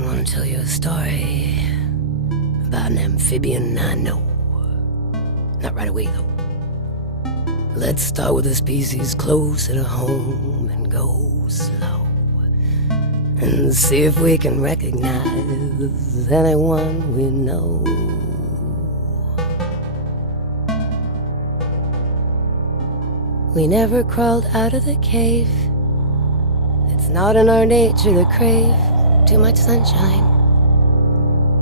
I want to tell you a story about an amphibian I know. Not right away, though. Let's start with a species closer to home and go slow, and see if we can recognize anyone we know. We never crawled out of the cave. It's not in our nature to crave too much sunshine.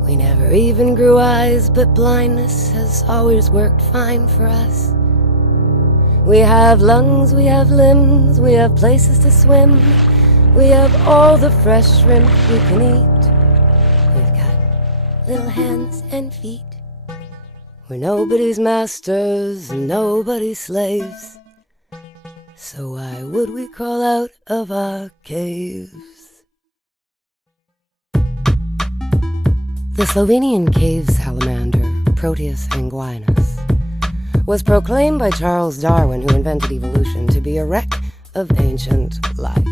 We never even grew eyes, but blindness has always worked fine for us. We have lungs, we have limbs, we have places to swim. We have all the fresh shrimp we can eat. We've got little hands and feet. We're nobody's masters and nobody's slaves. So why would we crawl out of our caves? The Slovenian cave salamander, Proteus anguinus, was proclaimed by Charles Darwin, who invented evolution, to be a wreck of ancient life.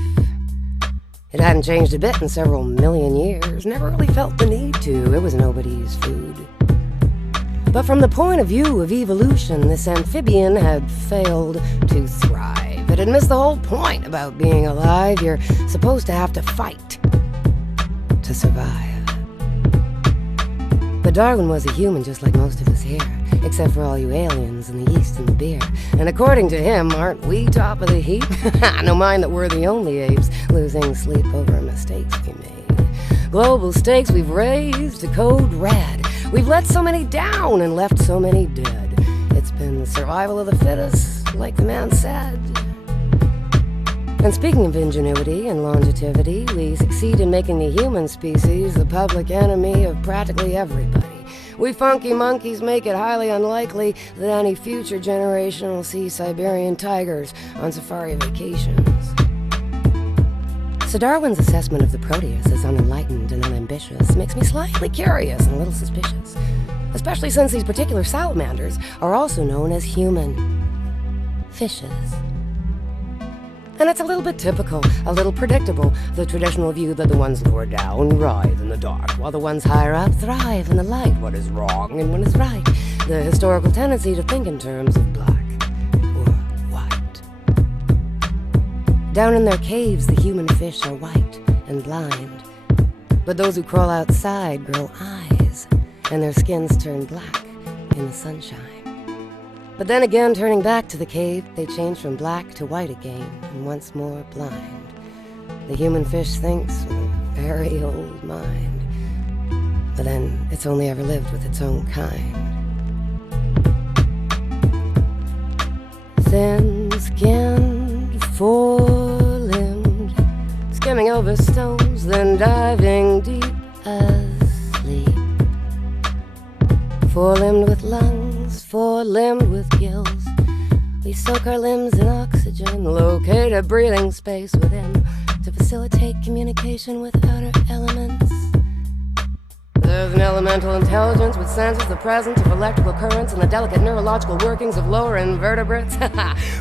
It hadn't changed a bit in several million years, never really felt the need to. It was nobody's food. But from the point of view of evolution, this amphibian had failed to thrive. It had missed the whole point about being alive. You're supposed to have to fight to survive. But Darwin was a human just like most of us here, except for all you aliens and the yeast and the beer. And according to him, aren't we top of the heap? No mind that we're the only apes losing sleep over mistakes we made. Global stakes we've raised to code red. We've let so many down and left so many dead. It's been survival of the fittest, like the man said. And speaking of ingenuity and longevity, we succeed in making the human species the public enemy of practically everybody. We funky monkeys make it highly unlikely that any future generation will see Siberian tigers on safari vacations. So Darwin's assessment of the proteus as unenlightened and unambitious makes me slightly curious and a little suspicious, especially since these particular salamanders are also known as human fishes. And it's a little bit typical, a little predictable, the traditional view that the ones lower down writhe in the dark, while the ones higher up thrive in the light. What is wrong and what is right? The historical tendency to think in terms of black or white. Down in their caves, the human fish are white and blind. But those who crawl outside grow eyes, and their skins turn black in the sunshine. But then again, turning back to the cave, they change from black to white again, and once more blind. The human fish thinks with a very old mind, but then it's only ever lived with its own kind. Thin-skinned, four-limbed, skimming over stones, then diving deep asleep. Four-limbed with lungs, four-limbed with gills. We soak our limbs in oxygen, locate a breathing space within to facilitate communication with outer elements. There's an elemental intelligence which senses the presence of electrical currents and the delicate neurological workings of lower invertebrates.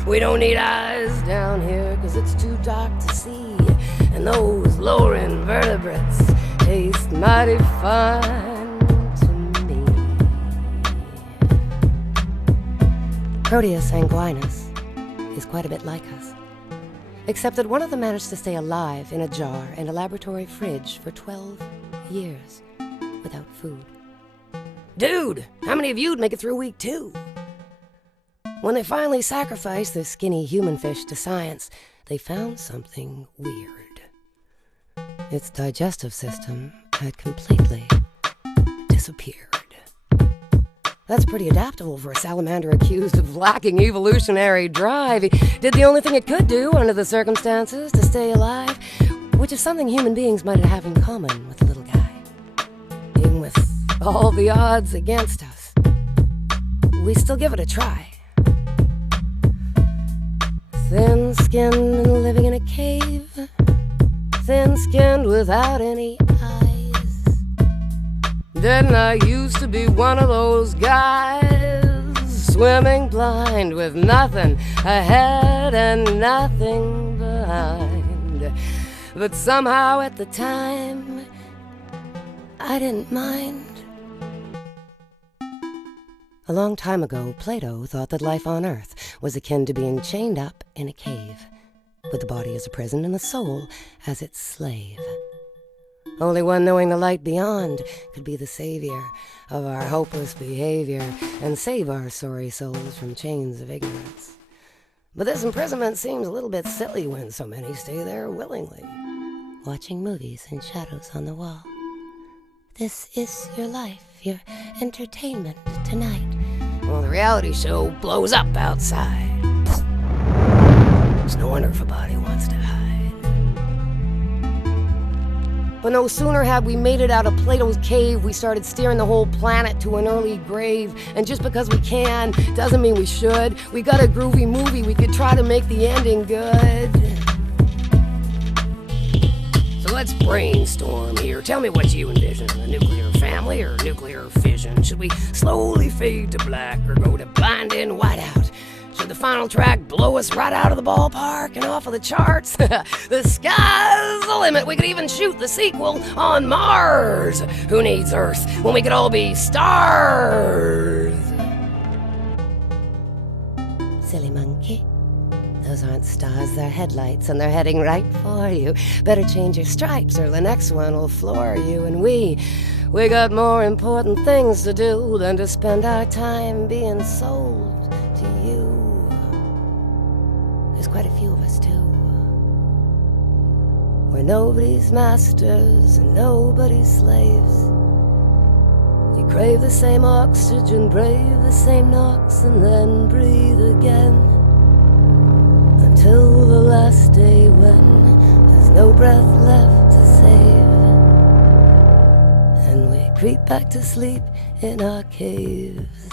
We don't need eyes down here, 'cause it's too dark to see. And those lower invertebrates taste mighty fine. Proteus anguinus is quite a bit like us, except that one of them managed to stay alive in a jar in a laboratory fridge for 12 years without food. Dude, how many of you'd make it through week 2? When they finally sacrificed their skinny human fish to science, they found something weird. Its digestive system had completely disappeared. That's pretty adaptable for a salamander accused of lacking evolutionary drive. He did the only thing it could do under the circumstances to stay alive, which is something human beings might have in common with the little guy. Even with all the odds against us, we still give it a try. Thin-skinned and living in a cave, thin-skinned without any eyes. Didn't I used to be one of those guys, swimming blind with nothing ahead and nothing behind? But somehow at the time, I didn't mind. A long time ago, Plato thought that life on Earth was akin to being chained up in a cave, with the body as a prison and the soul as its slave. Only one knowing the light beyond could be the savior of our hopeless behavior and save our sorry souls from chains of ignorance. But this imprisonment seems a little bit silly when so many stay there willingly, watching movies in shadows on the wall. This is your life, your entertainment tonight. Well, the reality show blows up outside. It's no wonder if a body wants to hide. But no sooner had we made it out of Plato's cave, we started steering the whole planet to an early grave. And just because we can, doesn't mean we should. We got a groovy movie, we could try to make the ending good. So let's brainstorm here. Tell me what you envision. A nuclear family or nuclear fission? Should we slowly fade to black or go to blinding whiteout? Should the final track blow us right out of the ballpark and off of the charts? The sky's the limit. We could even shoot the sequel on Mars. Who needs Earth when we could all be stars? Silly monkey. Those aren't stars, they're headlights, and they're heading right for you. Better change your stripes or the next one will floor you. And we got more important things to do than to spend our time being sold to you. There's quite a few of us, too. We're nobody's masters and nobody's slaves. You crave the same oxygen, brave the same knocks, and then breathe again. Until the last day when there's no breath left to save. And we creep back to sleep in our caves.